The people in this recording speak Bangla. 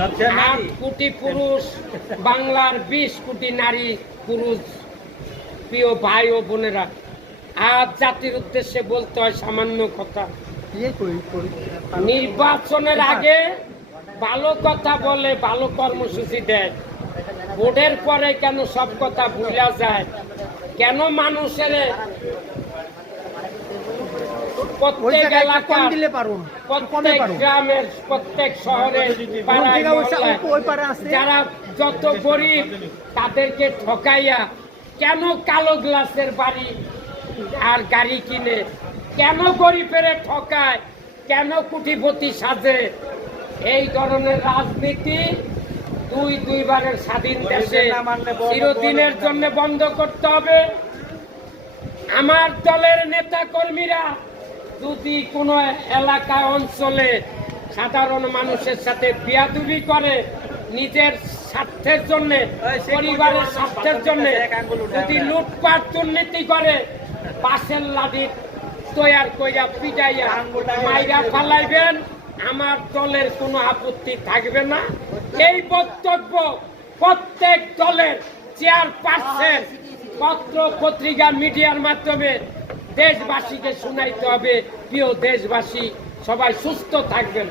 8 কোটি পুরুষ, বাংলার 20 কোটি নারী পুরুষ। প্রিয় ভাই ও বোনেরা, আজ জাতির উদ্দেশ্যে বলতে হয় সামান্য কথা। নির্বাচনের আগে ভালো কথা বলে, ভালো কর্মসূচি দেয়, ভোটের পরে কেন সব কথা ভুলা যায়? কেন মানুষের প্রত্যেক এলাকার, প্রত্যেক গ্রামের, প্রত্যেক শহরে, যারা যত গরিব তাদেরকে ঠকাইয়া কেন কালো গ্লাসের বাড়ি আর গাড়ি কিনে, কেন গরিবের ঠকায়, কেন কোটিপতি সাজে? এই ধরনের রাজনীতি দুইবারের স্বাধীন দেশে চিরদিনের জন্য বন্ধ করতে হবে। আমার দলের নেতা কর্মীরা যদি কোনো এলাকা অঞ্চলে সাধারণ মানুষের সাথে বেয়াদবি করে, নিজের স্বার্থের জন্য, পরিবারের স্বার্থের জন্য যদি লুটপাট দুর্নীতি করে, পাশের লাঠি তৈয়ার কইরা পিটাইয়া মাইরা ফালাইবেন, আমার দলের কোনো আপত্তি থাকবে না। এই বক্তব্য প্রত্যেক দলের চেয়ারপারসন পত্র পত্রিকা মিডিয়ার মাধ্যমে দেশবাসীকে শোনাইতে হবে। প্রিয় দেশবাসী, সবাই সুস্থ থাকবেন।